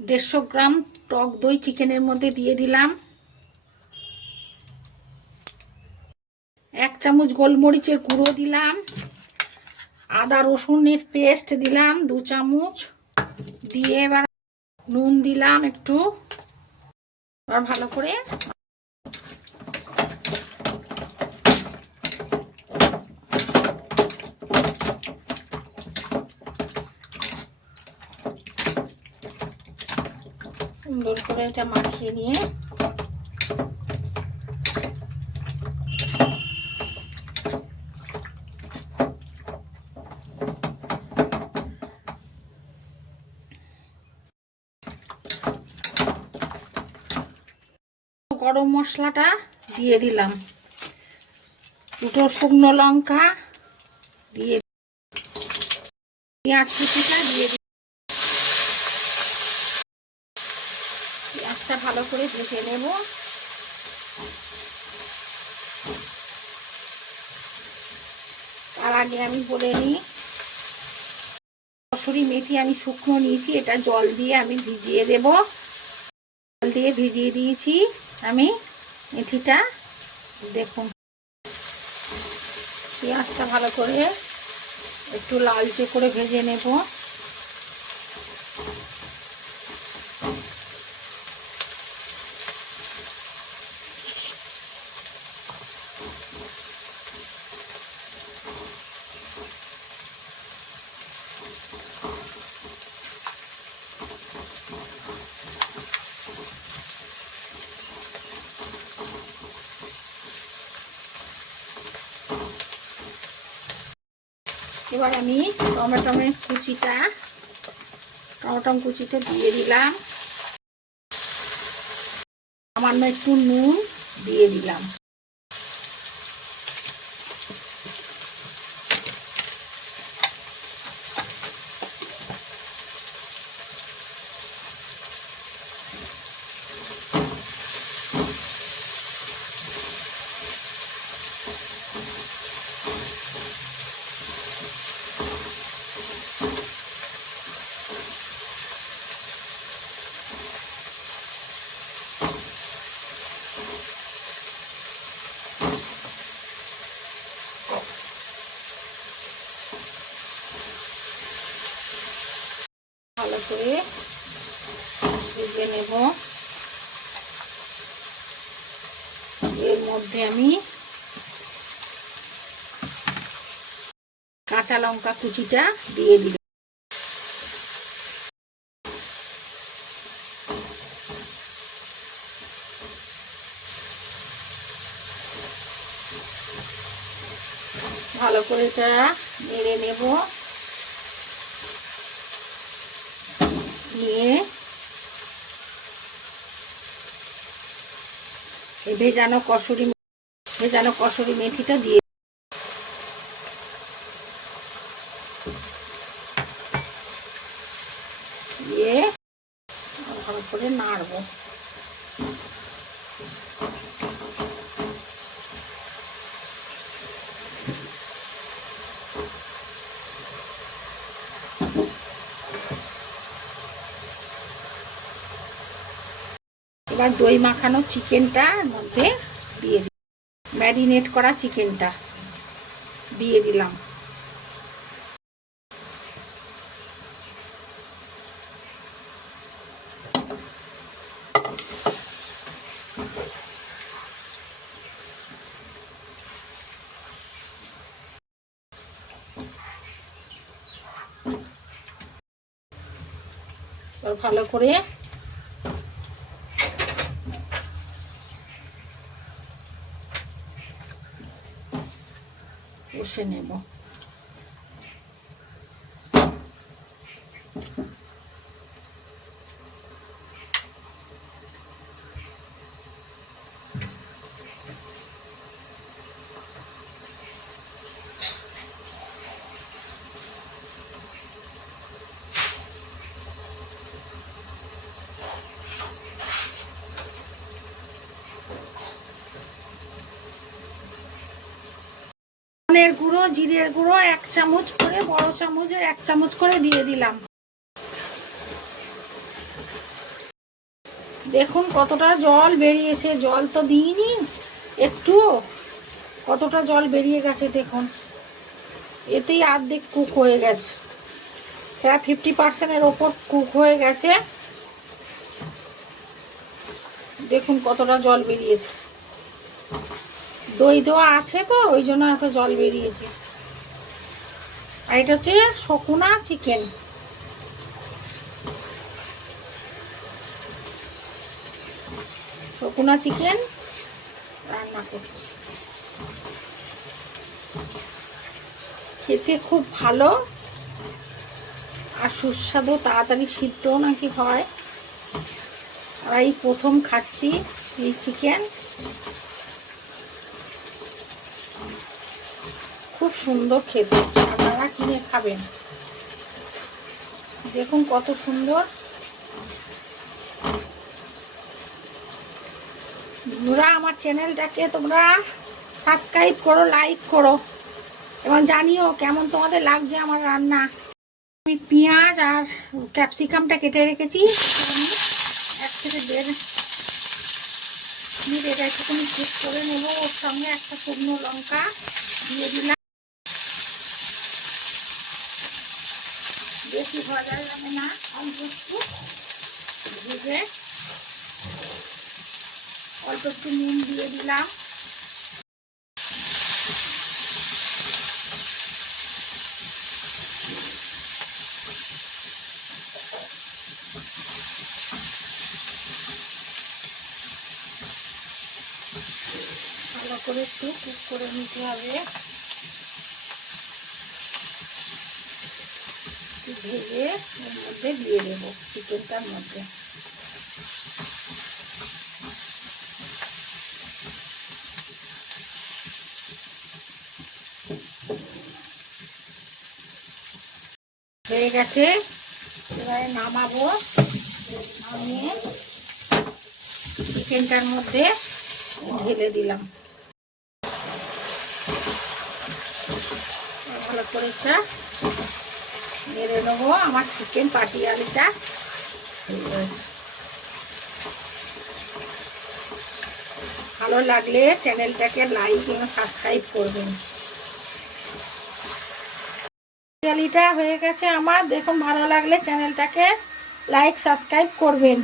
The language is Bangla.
দেড়শো গ্রাম টক দই চিকেনের মধ্যে দিয়ে দিলাম। এক চামচ গোলমরিচের গুঁড়ো দিলাম। আদা রসুনের পেস্ট দিলাম দু চামচ। দিয়ে এবার নুন দিলাম একটু। এবার ভালো করে সুন্দর করে এটা মাখিয়ে নিয়ে গরম মশলাটা দিয়ে দিলাম। দুটো শুকনো লঙ্কা দিয়ে পেঁয়াজ কুচিটা দিয়ে দিলাম পেঁয়াজটা ভালো করে ভেজে নেব। তার আগে আমি বলে নিই, কসুরি মেথি আমি শুকনো নিয়েছি, এটা জল দিয়ে আমি ভিজিয়ে দেব। জল দিয়ে ভিজিয়ে দিয়েছি আমি মেথিটা। দেখুন, পেঁয়াজটা ভালো করে একটু লালচে করে ভেজে নেব। এবার আমি টমেটমের কুচিটা টমেটম কুচিটা দিয়ে দিলাম। সামান্য একটু নুন দিয়ে দিলাম ভালো করে ভেজে নেব। এর মধ্যে আমি কাঁচা লঙ্কা কুচিটা দিয়ে দিলাম। ভালো করে এটা নেড়ে নেব। নিয়ে ভেজানো কসুরি ভেজানো কসুরি মেথিটা দিয়ে দিয়ে ভালো করে নাড়বো। এবার দই মাখানো চিকেনটা মধ্যে দিয়ে দিই ম্যারিনেট করা চিকেনটা দিয়ে দিলাম। ভালো করে কষে নেব। ধনের গুঁড়ো, জিরের গুঁড়ো এক চামচ করে, বড় চামচের এক চামচ করে দিয়ে দিলাম। দেখুন কতটা জল বেরিয়েছে, জল তো দিইনি, একটুও কতটা জল বেরিয়ে গেছে দেখুন। এতেই অর্ধেক কুক হয়ে গেছে। প্রায় ফিফটি পার্সেন্টের ওপর কুক হয়ে গেছে। দেখুন কতটা জল বেরিয়েছে। দই দেওয়া আছে তো, ওই জন্য এত জল বেরিয়েছে। আর এটা হচ্ছে শকুনা চিকেন। শকুনা চিকেন রান্না করছি। খেতে খুব ভালো আর সুস্বাদু, তাড়াতাড়ি সিদ্ধও নাকি হয়। আর এই প্রথম খাচ্ছি এই চিকেন। খুব সুন্দর খেতে। আপনারা কিনে খাবেন। দেখুন কত সুন্দর। বন্ধুরা, আমার চ্যানেলটাকে তোমরা সাবস্ক্রাইব করো, লাইক করো, এবং জানিও কেমন তোমাদের লাগছে আমার রান্না। আমি পেঁয়াজ আর ক্যাপসিকামটা কেটে রেখেছি। এক থেকে দেড় মিনিট এটা একটুখানি কুক করে নেব। ওর সঙ্গে একটা শুকনো লঙ্কা দিয়ে দিলাম। বেশি ভাজা যাবে না, অল্প একটু ভেজে অল্প একটু নুন দিয়ে দিলাম। ভালো করে একটু কুক করে নিতে হবে। ভেজে এর মধ্যে দিয়ে দেবো চিকেনটার মধ্যে। হয়ে গেছে। এবারে নামাবো, নামিয়ে চিকেনটার মধ্যে ঢেলে দিলাম। ভালো করে নেব, আমার চিকেন পাটি আলুটা ভালো লাগলে চ্যানেলটাকে লাইক এবং সাবস্ক্রাইব করবেন। পাটিয়ালিটা হয়ে গেছে আমার, দেখুন ভালো লাগলে চ্যানেলটাকে লাইক সাবস্ক্রাইব করবেন।